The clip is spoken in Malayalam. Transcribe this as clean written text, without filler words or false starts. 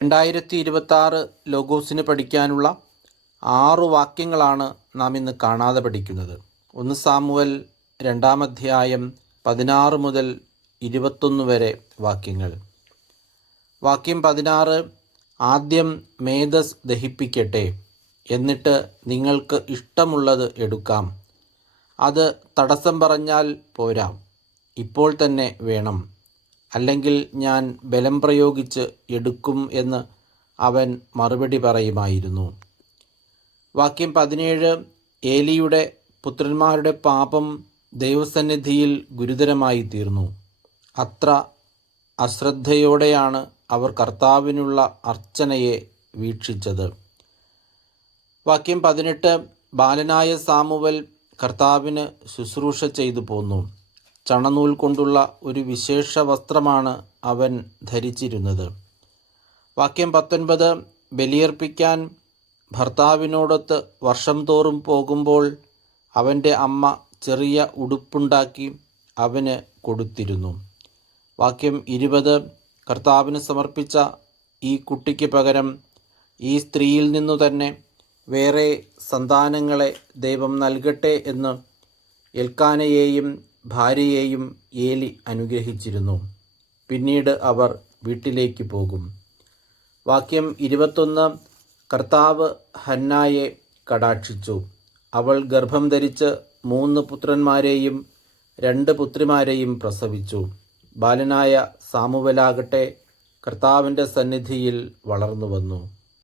2026 ലോഗോസിന് പഠിക്കാനുള്ള 6 വാക്യങ്ങളാണ് നാം ഇന്ന് കാണാതെ പഠിക്കുന്നത്. 1 സാമുവേൽ 2-ാം അധ്യായം 16 മുതൽ 21 വരെ വാക്യങ്ങൾ. വാക്യം 16: ആദ്യം മേദസ് ദഹിപ്പിക്കട്ടെ, എന്നിട്ട് നിങ്ങൾക്ക് ഇഷ്ടമുള്ളത് എടുക്കാം. അത് തടസ്സം പറഞ്ഞാൽ പോരാ, ഇപ്പോൾ തന്നെ വേണം, അല്ലെങ്കിൽ ഞാൻ ബലം പ്രയോഗിച്ച് എടുക്കും എന്ന് അവൻ മറുപടി പറയുമായിരുന്നു. വാക്യം 17: ഏലിയുടെ പുത്രന്മാരുടെ പാപം ദൈവസന്നിധിയിൽ ഗുരുതരമായി തീർന്നു. അത്ര അശ്രദ്ധയോടെയാണ് അവർ കർത്താവിനുള്ള അർച്ചനയെ വീക്ഷിച്ചത്. വാക്യം 18: ബാലനായ സാമുവൽ കർത്താവിന് ശുശ്രൂഷ ചെയ്തു പോന്നു. ചണനൂൽ കൊണ്ടുള്ള ഒരു വിശേഷ വസ്ത്രമാണ് അവൻ ധരിച്ചിരുന്നത്. വാക്യം 19: ബലിയർപ്പിക്കാൻ ഭർത്താവിനോടൊത്ത് വർഷം തോറും പോകുമ്പോൾ അവൻ്റെ അമ്മ ചെറിയ ഉടുപ്പുണ്ടാക്കി അവന് കൊടുത്തിരുന്നു. വാക്യം 20: കർത്താവിന് സമർപ്പിച്ച ഈ കുട്ടിക്ക് പകരം ഈ സ്ത്രീയിൽ നിന്നു തന്നെ വേറെ സന്താനങ്ങളെ ദൈവം നൽകട്ടെ എന്ന് എൽക്കാനയെയും ഭാര്യയെയും ഏലി അനുഗ്രഹിച്ചിരുന്നു. പിന്നീട് അവർ വീട്ടിലേക്ക് പോകും. വാക്യം 21: കർത്താവ് ഹന്നായെ കടാക്ഷിച്ചു. അവൾ ഗർഭം ധരിച്ച് 3 പുത്രന്മാരെയും 2 പുത്രിമാരെയും പ്രസവിച്ചു. ബാലനായ സാമുവലാകട്ടെ കർത്താവിൻ്റെ സന്നിധിയിൽ വളർന്നു വന്നു.